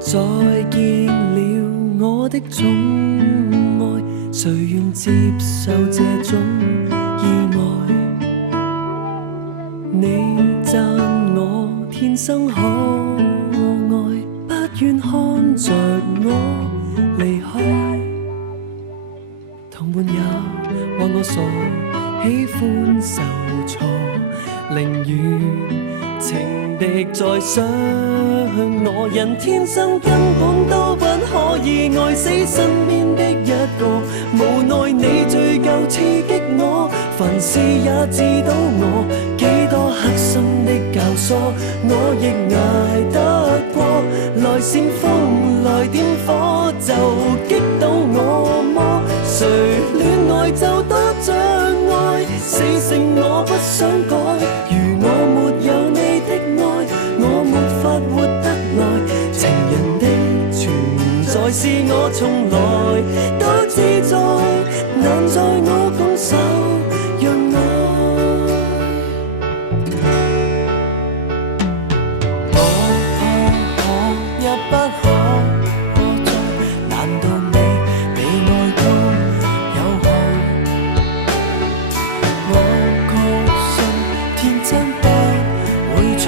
再見了我的寵愛，誰願接受這種意外？你讚我天生可愛，不願看着我離開。同伴也話我傻，喜歡受挫，寧願情敵在想我。人天生根本都不可以愛死身邊的一個，無奈你追究刺激我，凡事也治到我，幾多刻心的教唆我亦捱得過。來煽風來點火就擊倒我麼？誰戀愛就多障礙，死性我不想改。如我沒有你的愛，我沒法活得來。情人的存在是我從來都自在，難在我拱手讓愛。可也不可再，難道你比愛都有害？我確信天真不會錯，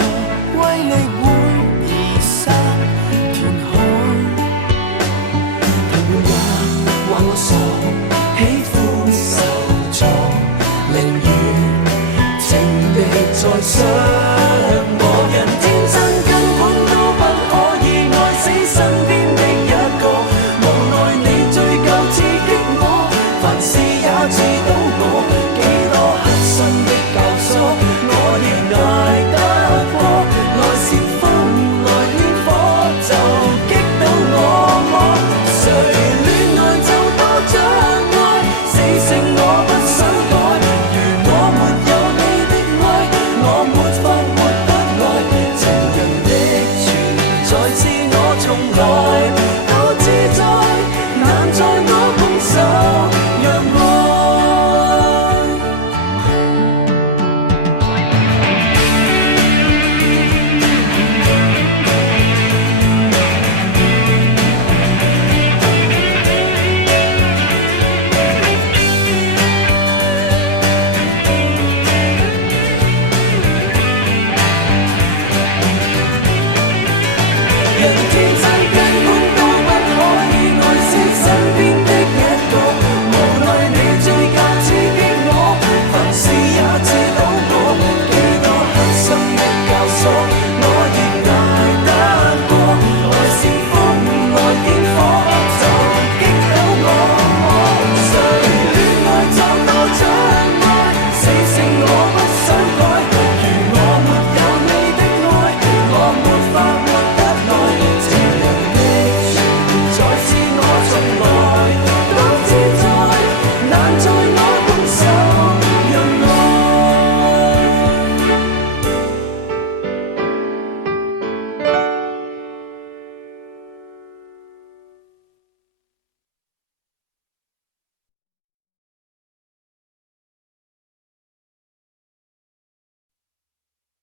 威力會移山填海。同伴也話我傻。